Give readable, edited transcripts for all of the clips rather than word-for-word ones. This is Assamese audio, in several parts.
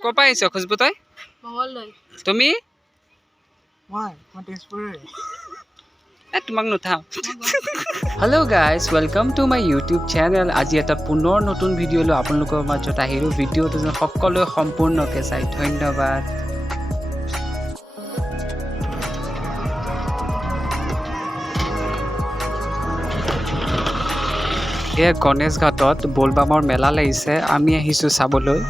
কপা আহিছ খুশবু তই মঙ্গলদৈ তুমি মই তেজপুৰৰে তোমাক নুঠাও hello' guys welcome to my YouTube channel আজি এটা পুনৰ নতুন ভিডিঅ' লৈ আপোনালোকৰ মাজত আহিলোঁ ভিডিঅ'টো যেন সকলোৱে সম্পূৰ্ণকৈ চাই ধন্যবাদ এয়া গণেশ ঘাটত বলবামৰ মেলা লাগিছে আমি আহিছোঁ চাবলৈ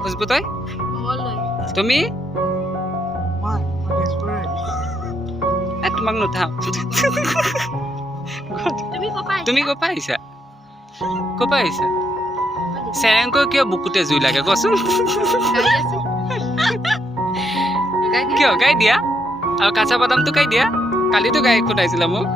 খুশবু তই তুমি মই তেজপুৰৰে তোমাক নুঠাও তুমি কপা আহিছা চেৰেংকৈ কিয় বুকুতে জুই লাগে কচোন কিয় গাই দিয়া আৰু কাঁচা বাদামটো গাই দিয়া কালিতো গাই খুটাইছিলা মোক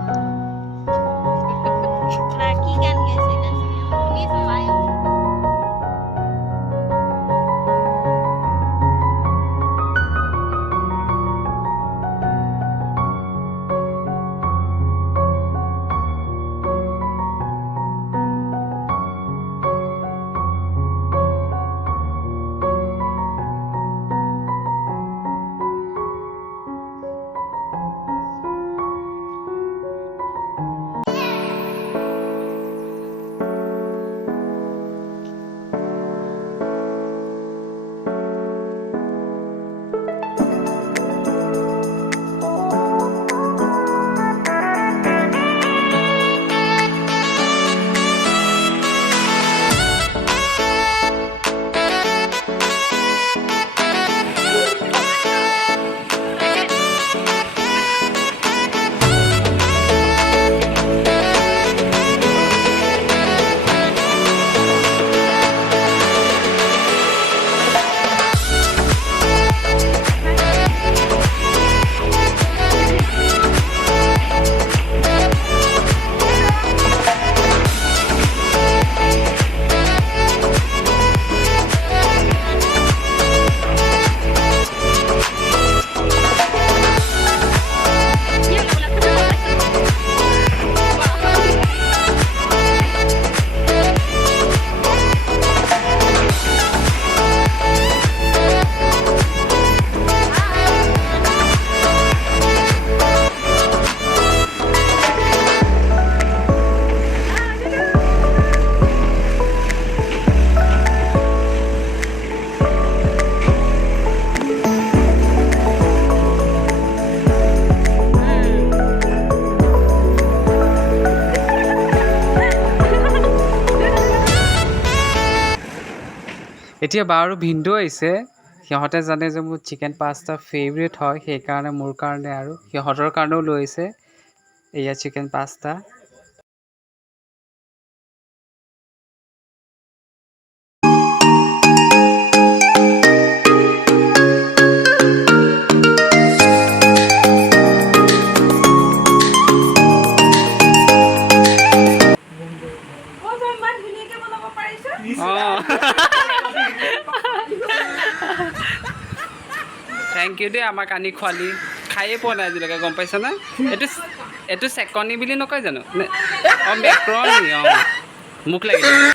এতিয়া বাৰু ভিন্দু আহিছে সিহঁতে জানে যে মোৰ চিকেন পাস্তা ফেভৰেট হয় সেইকাৰণে মোৰ কাৰণে আৰু সিহঁতৰ কাৰণেও লৈ আহিছে এয়া চিকেন পাস্তা Thank you দেই আমাক আনি খোৱালি খায়ে পোৱা নাই আজিলৈকে গম পাইছা না এইটো চেকনি বুলি নকয় জানো অঁ মেক্ৰণি অঁ মোক লাগিলে